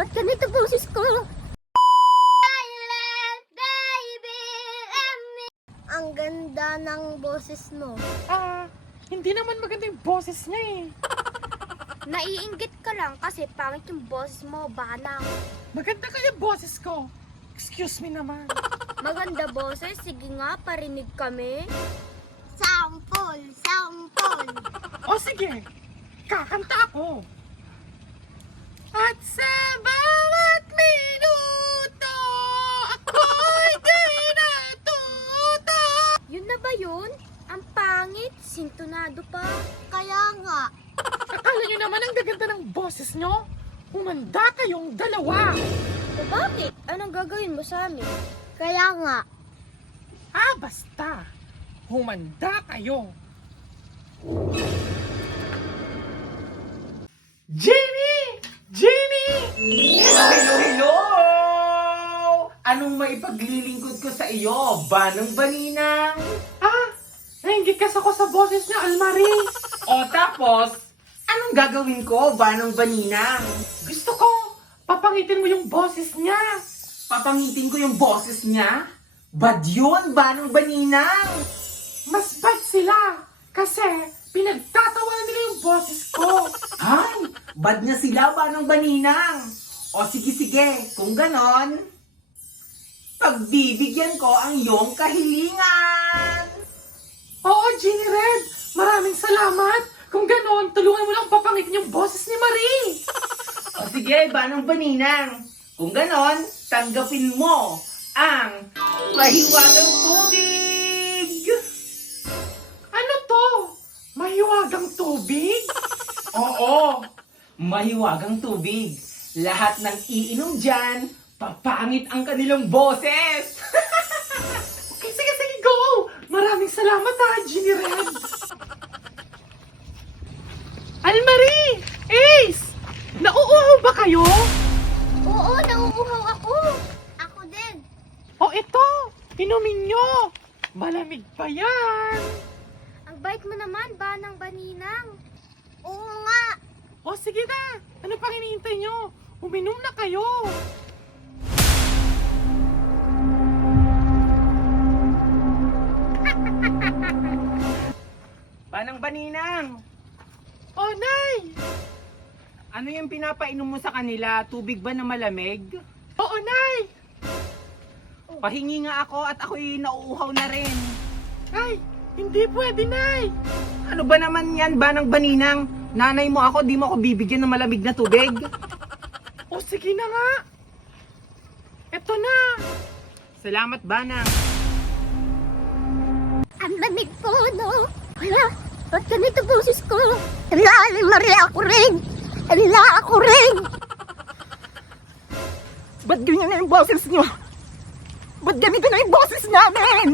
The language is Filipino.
Ba't ganito boses ko? Ang ganda ng boses mo. Hindi naman maganda yung boses niya eh. Naiinggit ka lang kasi pangit yung boses mo, banang. Maganda kaya boses ko. Excuse me naman. Maganda boses, sige nga, parinig kami. Sample, sample. O sige, kakanta ako. At sa bawat minuto, ako'y di natuto. Yun na ba yun? Ang pangit, sintonado pa. Kaya nga. Akala nyo naman ang gaganda ng boses nyo? Umanda kayong dalawa. O bakit? Anong gagawin mo sa amin? Kaya nga. Basta. Humanda kayo. Jenny! Jenny! Hello! Anong maipaglilingkod ko sa iyo, Banang Baninang? Nainggit ako sa boses niya, Almari. O tapos, anong gagawin ko, Banang Baninang? Gusto ko, papangitin mo yung boses niya. Papangitin ko yung boses niya? Bad yun, Banang Baninang! Mas bad sila. Kasi, pinagtatawanan nila yung boses ko. Ay, bad niya sila, Banang Baninang! O sige, kung ganon, pagbibigyan ko ang iyong kahilingan! Oo, Jenny Red. Maraming salamat. Kung ganon, tulungan mo lang papangitin yung boses ni Marie. O sige, Banang Baninang, kung ganon, tanggapin mo ang mahiwagang tubig! Ano to? Mahiwagang tubig? Oo, mahiwagang tubig. Lahat ng iinom dyan, papangit ang kanilang boses. Okay, sige, go! Maraming salamat Jenny Red. Almarie! Ace! Nauuhaw ba kayo? Oo, nauuhaw ako. Ako din. O ito, inumin nyo. Malamig pa yan. Ang bait mo naman, banang baninang. Oo nga. O sige na, ano pang hinihintay nyo? Uminom na kayo. Banang Baninang, O Nay! ano yung pinapainom mo sa kanila? Tubig ba na malamig? Oo Nay! Pahingi nga ako at ako'y nauuhaw na rin. Ay, hindi pwede Nay! Ano ba naman yan, Banang Baninang? Nanay mo ako, di mo ako bibigyan ng malamig na tubig? O sige na nga. Eto na. Salamat, Banang. Ang lamig ko, no? Wala, ba't ganito boses ko? Hala, Maria, ako rin. Hala, ako rin. Ba't ganyan na yung boses nyo? Ba't ganito na yung boses namin?